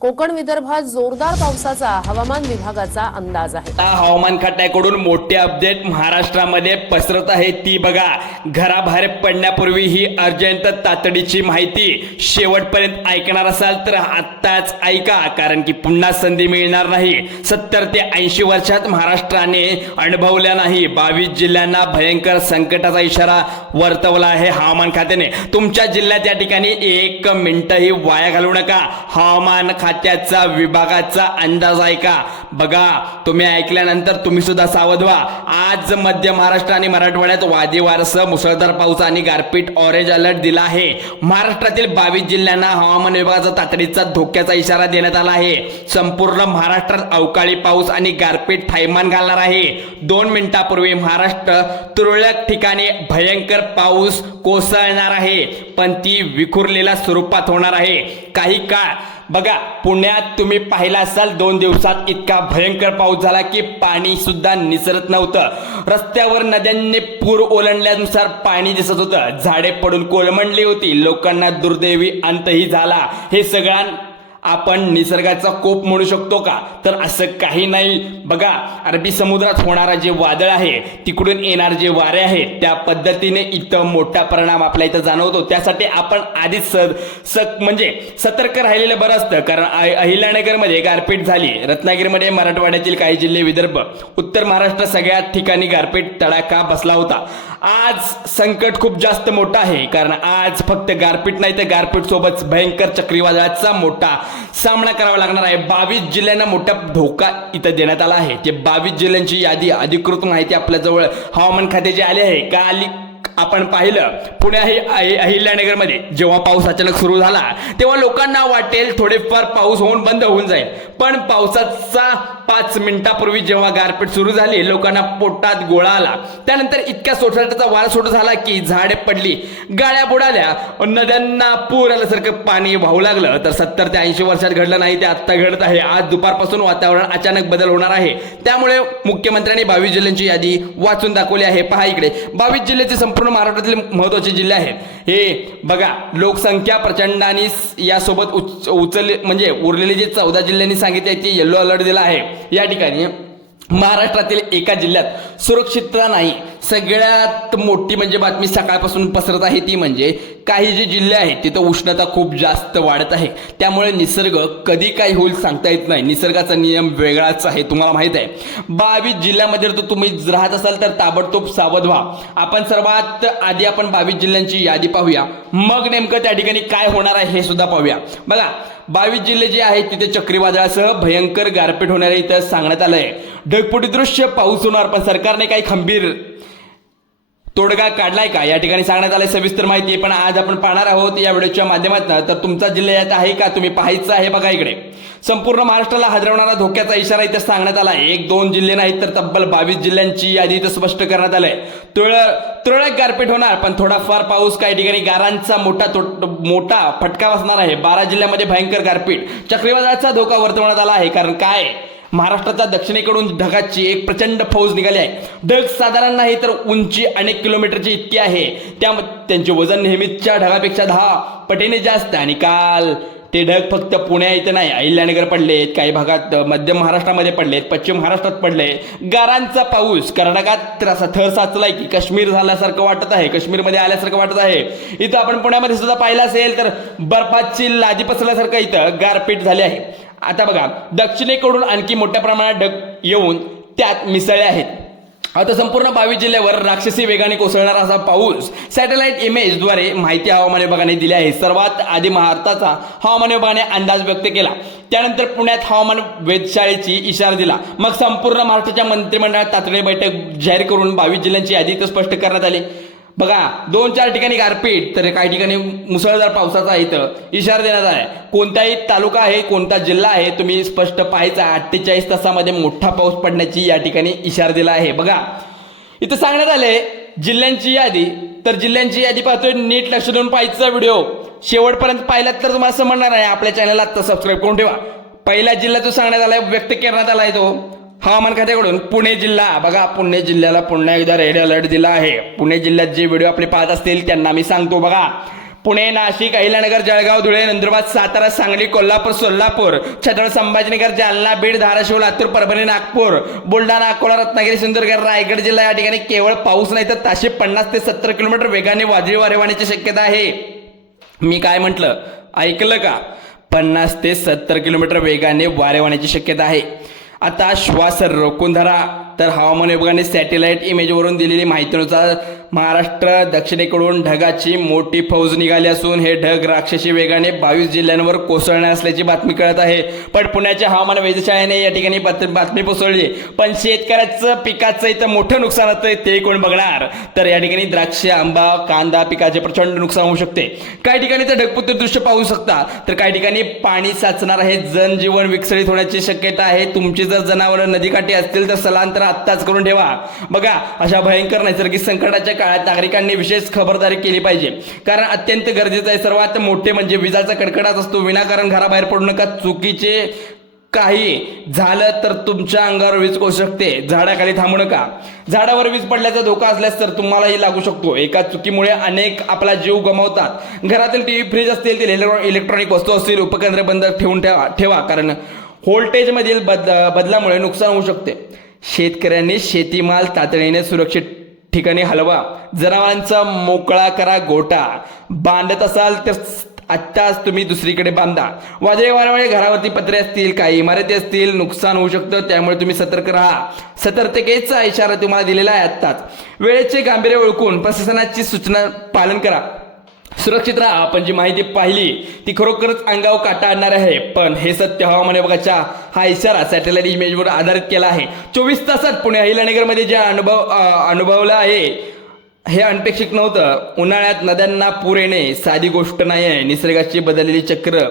कोकण विदर्भात जोरदार पावसाचा हवामान विभागाचा अंदाज आहे। हवामान खात्याकडून मोठे अपडेट महाराष्ट्रामध्ये पसरत आहे ती बघा। घराबाहेर पडण्यापूर्वी ही अर्जंट तातडीची माहिती शेवटपर्यंत ऐकणार असाल तर आत्ताच ऐका, कारण की पुन्हा संधी मिळणार नाही। 70 ते 80 वर्षात महाराष्ट्राने अनुभवल्या नाही 22 जिल्ह्यांना भयंकर संकटाचा इशारा वर्तवला आहे हवामान खात्याने। तुमच्या जिल्ह्यात या ठिकाणी 1 मिनिटही वाया घालवू नका। हवामान खात्याचा विभागाचा अंदाज ऐका बघा। तुम्ही ऐकल्यानंतर तुम्ही सुद्धा सावध व्हा। आज मध्य महाराष्ट्र आणि मराठवाड्यात वादळी वाऱ्यासह मुसळधार पाऊस आणि गारपीट ऑरेंज अलर्ट दिला आहे। महाराष्ट्रातील 22 जिल्ह्यांना हवामान विभागाचा तातडीचा धोक्याचा इशारा देण्यात आला आहे। संपूर्ण महाराष्ट्रात अवकाळी पाऊस आणि गारपीट थैमान घालणार आहे। 2 मिनिटांपूर्वी महाराष्ट्र तुरळक ठिकाणी भयंकर पाऊस कोसळणार आहे, पण ती विखुरलेल्या स्वरूपात होणार आहे। काही काळ बघा, पुण्यात तुम्ही पाहिला असाल 2 दिवसात इतका भयंकर पाऊस झाला की पाणी सुद्धा निसरत नव्हतं। रस्त्यावर नद्यांनी पूर ओलांडल्यानुसार पाणी दिसत होतं। झाडे पडून कोलमडली होती। लोकांना दुर्दैवी अंतही झाला। हे सगळ्यां आपण निसर्गाचा कोप म्हणू शकतो का? तर असं काही नाही बघा। अरबी समुद्रात होणारा जे वादळ आहे, तिकडून येणार जे वारे आहेत, त्या पद्धतीने इथं मोठा परिणाम आपल्या इथं जाणवतो। त्यासाठी आपण आधीच म्हणजे सतर्क राहिलेलं बरं असतं, कारण अहिल्यानगरमध्ये गारपीट झाली, रत्नागिरीमध्ये मराठवाड्यातील काही जिल्हे, विदर्भ, उत्तर महाराष्ट्र सगळ्या ठिकाणी गारपीट तडाखा बसला होता। आज संकट खूप जास्त मोठं आहे, कारण आज फक्त गारपीट नाही तर गारपीट सोबत भयंकर चक्रीवादळाचा मोठा सामना करावा लागणार आहे। 22 जिल्ह्यांना मोठा धोका इथं देण्यात आला आहे। ते 22 जिल्ह्यांची यादी, अधिकृत माहिती आपल्या जवळ हवामान खात्याची आली आहे का? आली आपण पाहिलं पुणे अहिल्यानगरमध्ये जेव्हा पाऊस अचानक सुरू झाला तेव्हा लोकांना वाटेल थोडेफार पाऊस होऊन बंद होऊन जाईल, पण पावसाचा 5 मिनिटांपूर्वी जेव्हा गारपीट सुरू झाली लोकांना पोटात गोळा आला। त्यानंतर इतक्या सोसाट्याचा वारा सुरू झाला की झाडे पडली, गाड्या बुडाल्या, नद्यांना पूर आल्यासारखं पाणी वाहू लागलं। तर 70 ते 80 वर्षात घडलं नाही ते आत्ता घडत आहे। आज दुपारपासून वातावरण अचानक बदल होणार आहे, त्यामुळे मुख्यमंत्र्यांनी 22 जिल्ह्यांची यादी वाचून दाखवली आहे। पहा इकडे 22 जिल्ह्याचे संपूर्ण महाराष्ट्रातील महत्त्वाचे जिल्हे आहेत हे बघा। लोकसंख्या प्रचंड आणि यासोबत म्हणजे उरलेले जे 14 जिल्ह्यांनी सांगितले ते येलो अलर्ट दिला आहे। या ठिकाणी महाराष्ट्रातील एका जिल्ह्यात सुरक्षितता नाही। सगळ्यात मोठी म्हणजे बातमी सकाळपासून पसरत आहे ती म्हणजे काही जे जिल्हे आहेत तिथं उष्णता खूप जास्त वाढत आहे, त्यामुळे निसर्ग कधी काय होईल सांगता येत नाही। निसर्गाचा नियम वेगळाच आहे, तुम्हाला माहित आहे। 22 जिल्ह्यामध्ये जर तुम्ही राहत असाल तर ताबडतोब सावध व्हा। आपण सर्वात आधी आपण 22 जिल्ह्यांची यादी पाहूया, मग नेमकं त्या ठिकाणी काय होणार आहे हे सुद्धा पाहूया। बघा 22 जिल्हे जे आहेत तिथे चक्रीवादळासह भयंकर गारपीट होणार आहे इथं सांगण्यात आलंय। ढगफुटी दृश्य पाऊस होणार, पण सरकारने काही खंबीर तोडगा काढलाय का या ठिकाणी सांगण्यात आलंय। सविस्तर माहिती आहे, पण आज आपण पाहणार आहोत या व्हिडिओच्या माध्यमातून। तर तुमचा जिल्हा यात आहे का तुम्ही पाहायचं आहे। बघा इकडे संपूर्ण महाराष्ट्राला हादरवणारा धोक्याचा इशारा इथं सांगण्यात आलाय। 1-2 जिल्हे नाहीत तर तब्बल 22 जिल्ह्यांची यादी इथं स्पष्ट करण्यात आलंय। तुरळक गारपीट होणार, पण थोडाफार पाऊस, काही ठिकाणी गारांचा मोठा फटका बसणार आहे। 12 जिल्ह्यामध्ये भयंकर गारपीट चक्रीवादळाचा धोका वर्तवण्यात आला आहे, कारण काय महाराष्ट्राच्या दक्षिणेकडून ढगाची एक प्रचंड फौज निघाली आहे। ढग साधारण नाही तर उंची अनेक किलोमीटरची इतकी आहे, त्यांचे वजन नेहमीच्या ढगापेक्षा 10 पटीने जास्त। आणि काल ते ढग फक्त पुणे इथं नाही, अहिल्यानगर पडलेत, काही भागात मध्य महाराष्ट्रामध्ये पडलेत, पश्चिम महाराष्ट्रात पडले। गारांचा पाऊस कर्नाटकात थर साचलाय की काश्मीर झाल्यासारखं वाटत आहे, काश्मीरमध्ये आल्यासारखं वाटत आहे। इथं आपण पुण्यामध्ये सुद्धा पाहिलं असेल तर बर्फाची लादी पसरल्यासारखं इथं गारपीट झाली आहे। आता बघा दक्षिणेकडून आणखी मोठ्या प्रमाणात ढग येऊन त्यात मिसळले आहेत। आता संपूर्ण 22 जिल्ह्यावर राक्षसी वेगाने कोसळणारा असा पाऊस सॅटेलाइट इमेजद्वारे माहिती हवामान विभागाने दिली आहे। सर्वात आधी भारताचा हवामान विभागाने अंदाज व्यक्त केला, त्यानंतर पुण्यात हवामान वेधशाळेची इशारा दिला, मग संपूर्ण महाराष्ट्राच्या मंत्रिमंडळात तातडीने बैठक जाहीर करून 22 जिल्ह्यांची यादी इथं स्पष्ट करण्यात आली। बघा 2-4 ठिकाणी गारपीट तर काही ठिकाणी मुसळधार पावसाचा इथं इशारा देण्यात आलाय। कोणताही तालुका आहे, कोणता जिल्हा आहे तुम्ही स्पष्ट पाहायचा। 48 तासामध्ये मोठा पाऊस पडण्याची या ठिकाणी इशारा दिला आहे। बघा इथं सांगण्यात आले जिल्ह्यांची यादी, तर जिल्ह्यांची यादी पाहतोय नीट लक्ष देऊन पाहायचा व्हिडिओ शेवटपर्यंत पाहिलात तर तुम्हाला समजणार आहे। आपल्या चॅनलला आता सबस्क्राईब करून ठेवा। पहिला जिल्हा जो सांगण्यात आलाय व्यक्त करण्यात आलाय तो हवामान खात्याकडून पुणे जिल्हा। बघा पुणे जिल्ह्याला पुन्हा एकदा रेड अलर्ट दिला आहे। पुणे जिल्ह्यात जे व्हिडिओ आपले पाहत असतील त्यांना मी सांगतो बघा, पुणे, नाशिक, अहिल्यानगर, जळगाव, धुळे, नंदुरबार, सातारा, सांगली, कोल्हापूर, सोलापूर, छत्रपती संभाजीनगर, जालना, बीड, धाराशिव, लातूर, परभणी, नागपूर, बुलढाणा, अकोला, रत्नागिरी, सिंधुदुर्ग, रायगड जिल्हा या ठिकाणी केवळ पाऊस नाही तर ताशी 50 ते 70 किलोमीटर वेगाने वादळी वारे वाहण्याची शक्यता आहे. मी काय म्हटलं ऐकलं का? 50 ते 70 किलोमीटर वेगाने वारे वाहण्याची शक्यता आहे. आता श्वास रोखून धरा. तर हवामान विभागाने सॅटेलाइट इमेजवरून दिलेली माहितीनुसार महाराष्ट्र दक्षिणेकडून ढगाची मोठी फौज निघाली असून हे ढग राक्षसी वेगाने 22 जिल्ह्यांवर कोसळणार असल्याची बातमी कळत आहे. पण पुण्याच्या हवामान वेधशाळेने या ठिकाणी बातमी पसरली. पण शेतकऱ्याचं पिकाचं इथं मोठं नुकसान होतं ते कोण बघणार? तर या ठिकाणी द्राक्ष, आंबा, कांदा पिकाचे प्रचंड नुकसान होऊ शकते. काही ठिकाणी तर ढगपुत्र दृश्य पाहू शकता. तर काही ठिकाणी पाणी साचणार आहे. जनजीवन विस्कळीत होण्याची शक्यता आहे. तुमची जर जनावरं नदीकाठी असतील तर स्थलांतर आत्ताच करून ठेवा. बघा, अशा भयंकर नैसर्गिक संकटाच्या काळात नागरिकांनी विशेष खबरदारी केली पाहिजे, कारण अत्यंत गरजेचं आहे. सर्वात मोठे म्हणजे विजाचा कडकडाट असतो. विनाकारण घराबाहेर पडू नका. चुकीचे काही झालं तर तुमच्या अंगावर वीज कोसळू शकते. झाडाखाली थांबू नका. झाडावर वीज पडल्याचा धोका असल्यास तर तुम्हालाही लागू शकतो. एका चुकीमुळे अनेक आपला जीव गमावतात. घरातील टीव्ही, फ्रीज असतील, इलेक्ट्रॉनिक वस्तू असतील, उपकेंद्र बंद ठेवून ठेवा कारण व्होल्टेजमधील बदलामुळे नुकसान होऊ शकते. शेतकऱ्यांनी शेतीमाल तातडीने सुरक्षित ठिकाणी हलवा. जनावरांचा मोकळा करा गोठा. बांधत असाल तर आत्ताच तुम्ही दुसरीकडे बांधा. वादळी वाऱ्यामुळे घरावरती पत्रे असतील, काही इमारती असतील, नुकसान होऊ शकतं. त्यामुळे तुम्ही सतर्क राहा. सतर्कतेचा इशारा तुम्हाला दिलेला आहे आत्ताच. वेळेचे गांभीर्य ओळखून प्रशासनाची सूचना पालन करा. सुरक्षित राहा. आपण जी माहिती पाहिली ती खरोखरच अंगावर काटा आणणार आहे. पण हे सत्य हवामान विभागाच्या हा इशारा सॅटेलाइट इमेजवर आधारित केला आहे. 24 तासात पुणे अहिल्यानगरमध्ये जे अनुभवलं आहे हे अनपेक्षित नव्हतं. उन्हाळ्यात नद्यांना पूर येणे साधी गोष्ट नाही आहे. निसर्गाची बदललेली चक्र.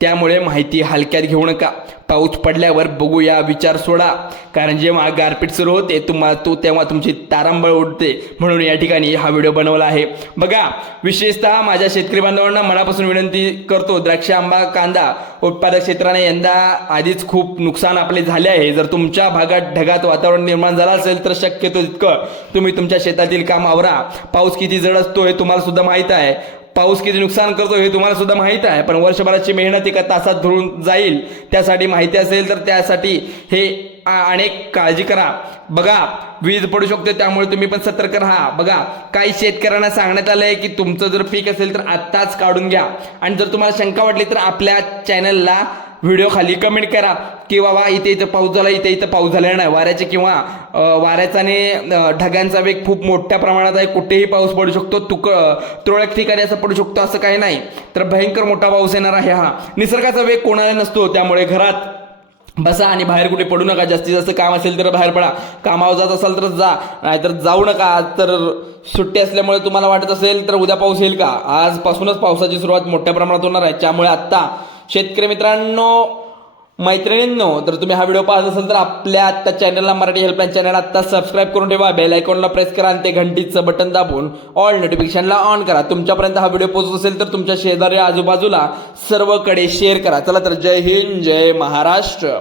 त्यामुळे माहिती हलक्यात घेऊ नका. पाऊस पडल्यावर बघूया विचार सोडा, कारण जेव्हा गारपीट सुरू होते तेव्हा तुमची तारांबळ उडते. म्हणून या ठिकाणी हा व्हिडिओ बनवला आहे. बघा, विशेषतः माझ्या शेतकरी बांधवांना मनापासून विनंती करतो, द्राक्ष, आंबा, कांदा उत्पादक क्षेत्राने यंदा आधीच खूप नुकसान आपले झाले आहे. जर तुमच्या भागात ढगात वातावरण निर्माण झालं असेल तर शक्यतो तितकं तुम्ही तुमच्या शेतातील काम आवरा. पाऊस किती जड असतो हे तुम्हाला सुद्धा माहीत आहे. पाऊस किती नुकसान करतो हे तुम्हाला सुद्धा माहीत आहे. पण वर्षभराची मेहनत एका तासात धुळून जाईल. त्यासाठी माहिती असेल तर त्यासाठी हे अनेक काळजी करा. बघा, वीज पडू शकते, त्यामुळे तुम्ही पण सतर्क राहा. बघा, काही शेतकऱ्यांना सांगण्यात आलं आहे की तुमचं जर पीक असेल तर आत्ताच काढून घ्या. आणि जर तुम्हाला शंका वाटली तर आपल्या चॅनलला व्हिडिओ खाली कमेंट करा की बाबा इथे पाऊस झाला, इथे पाऊस झालेला नाही. वाऱ्याचे किंवा वाऱ्याचाने ढगांचा वेग खूप मोठ्या प्रमाणात आहे. कुठेही पाऊस पडू शकतो. तुरळक ठिकाणी असं पडू शकतो असं काही नाही. तर भयंकर मोठा पाऊस येणार आहे. हा निसर्गाचा वेग कोणाला नसतो. त्यामुळे घरात बसा आणि बाहेर कुठे पडू नका. जास्तीत जास्त काम असेल तर बाहेर पडा. कामावर जात असाल तर जा, नाहीतर जाऊ नका. तर सुट्टी असल्यामुळे तुम्हाला वाटत असेल तर उद्या पाऊस येईल का? आजपासूनच पावसाची सुरुवात मोठ्या प्रमाणात होणार आहे. त्यामुळे आत्ता शेतकरी मित्रांनो, मैत्रिणींनो, तर तुम्ही हा व्हिडिओ पाहत असाल तर आपल्या आत्ता चॅनलला, मराठी हेल्पलाईन चॅनल आत्ता सबस्क्राईब करून ठेवा. बेल आयकॉनला प्रेस करा आणि ते घंटीचं बटन दाबून ऑल नोटिफिकेशनला ऑन करा. तुमच्यापर्यंत हा व्हिडिओ पोहोचत असेल तर तुमच्या शेजारी आजूबाजूला सर्वकडे शेअर करा. चला तर जय हिंद, जय महाराष्ट्र.